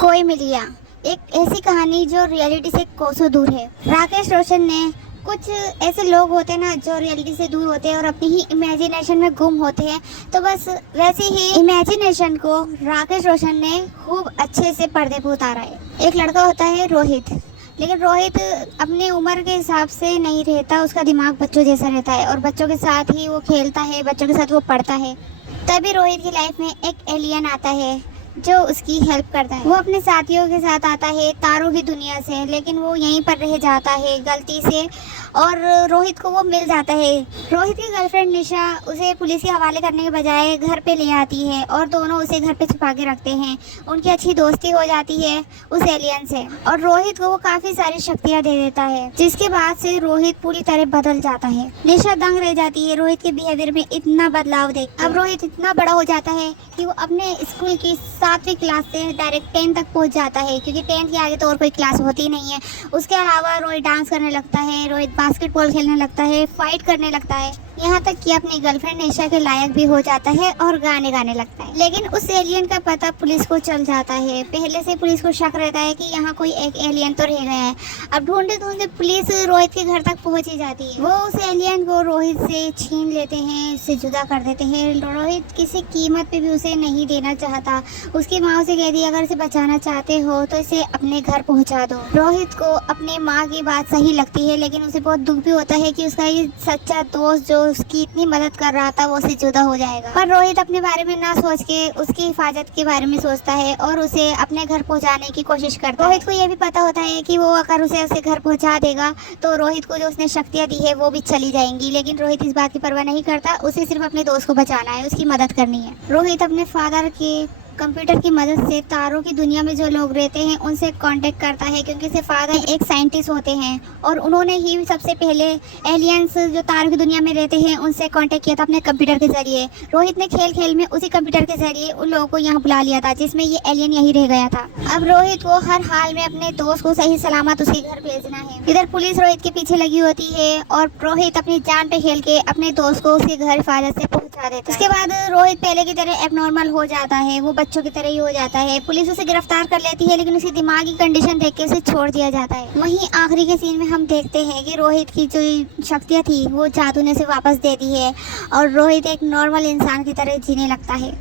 कोई मिलिया, एक ऐसी कहानी जो रियलिटी से कोसों दूर है। राकेश रोशन ने कुछ ऐसे लोग होते हैं ना जो रियलिटी से दूर होते हैं और अपनी ही इमेजिनेशन में गुम होते हैं, तो बस वैसे ही इमेजिनेशन को राकेश रोशन ने खूब अच्छे से पर्दे पर उतारा है। एक लड़का होता है रोहित, लेकिन रोहित अपनी उम्र के हिसाब से नहीं रहता, उसका दिमाग बच्चों जैसा रहता है और बच्चों के साथ ही वो खेलता है, बच्चों के साथ वो पढ़ता है। तभी रोहित की लाइफ में एक एलियन आता है जो उसकी हेल्प करता है। वो अपने साथियों के साथ आता है तारों की दुनिया से, लेकिन वो यहीं पर रह जाता है गलती से और रोहित को वो मिल जाता है। रोहित की गर्लफ्रेंड निशा उसे पुलिस के हवाले करने के बजाय घर पे ले आती है और दोनों उसे घर पे छुपा के रखते हैं। उनकी अच्छी दोस्ती हो जाती है उस एलियन से और रोहित को वो काफी सारी शक्तियाँ दे देता है, जिसके बाद से रोहित पूरी तरह बदल जाता है। निशा दंग रह जाती है रोहित के बिहेवियर में इतना बदलाव देख। अब रोहित इतना बड़ा हो जाता है कि वो अपने स्कूल की 7वीं क्लास से डायरेक्ट 10 तक पहुंच जाता है, क्योंकि 10 के आगे तो और कोई क्लास होती नहीं है। उसके अलावा रोहित डांस करने लगता है, रोहित बास्केटबॉल खेलने लगता है, फाइट करने लगता है, यहाँ तक कि अपनी गर्लफ्रेंड निशा के लायक भी हो जाता है और गाने गाने लगता है। लेकिन उस एलियन का पता पुलिस को चल जाता है। पहले से पुलिस को शक रहता है कि यहाँ कोई एक एलियन तो रह गया है। अब ढूंढते ढूंढते पुलिस रोहित के घर तक पहुंच ही जाती है। वो उस एलियन को रोहित से छीन लेते हैं, उससे जुदा कर देते हैं। रोहित किसी कीमत पे भी उसे नहीं देना चाहता। उसकी माँ उसे कह दी अगर इसे बचाना चाहते हो तो इसे अपने घर पहुँचा दो। रोहित को अपनी माँ की बात सही लगती है, लेकिन उसे बहुत दुख भी होता है कि उसका ये सच्चा दोस्त जो उसकी इतनी मदद कर रहा था वो उससे जुदा हो जाएगा। पर रोहित अपने बारे में ना सोच के उसकी हिफाजत के बारे में सोचता है और उसे अपने घर पहुंचाने की कोशिश करता है। रोहित को ये भी पता होता है कि वो अगर उसे घर पहुंचा देगा तो रोहित को जो उसने शक्तियाँ दी है वो भी चली जाएंगी। लेकिन रोहित इस बात की परवाह नहीं करता, उसे सिर्फ अपने दोस्त को बचाना है, उसकी मदद करनी है। रोहित अपने फादर के कंप्यूटर की मदद से तारों की दुनिया में जो लोग रहते हैं उनसे कांटेक्ट करता है, क्योंकि उसके फादर एक साइंटिस्ट होते हैं और उन्होंने ही सबसे पहले एलियंस जो तारों की दुनिया में रहते हैं उनसे कांटेक्ट किया था अपने कंप्यूटर के जरिए। रोहित ने खेल खेल में उसी कंप्यूटर के जरिए उन लोगों को यहाँ बुला लिया था जिसमें ये एलियन यही रह गया था। अब रोहित को हर हाल में अपने दोस्त को सही सलामत उसके घर भेजना है। इधर पुलिस रोहित के पीछे लगी होती है और रोहित अपनी जान पे खेल के अपने दोस्त को उसके घर हिफाजत से पहुँचा देता है। उसके बाद रोहित पहले की तरह एबनॉर्मल हो जाता है, वो बच्चों की तरह ही हो जाता है। पुलिस उसे गिरफ्तार कर लेती है, लेकिन उसकी दिमागी कंडीशन देख के उसे छोड़ दिया जाता है। वहीं आखिरी के सीन में हम देखते हैं कि रोहित की जो शक्तियाँ थी वो जादू ने उसे वापस दे दी है और रोहित एक नॉर्मल इंसान की तरह जीने लगता है।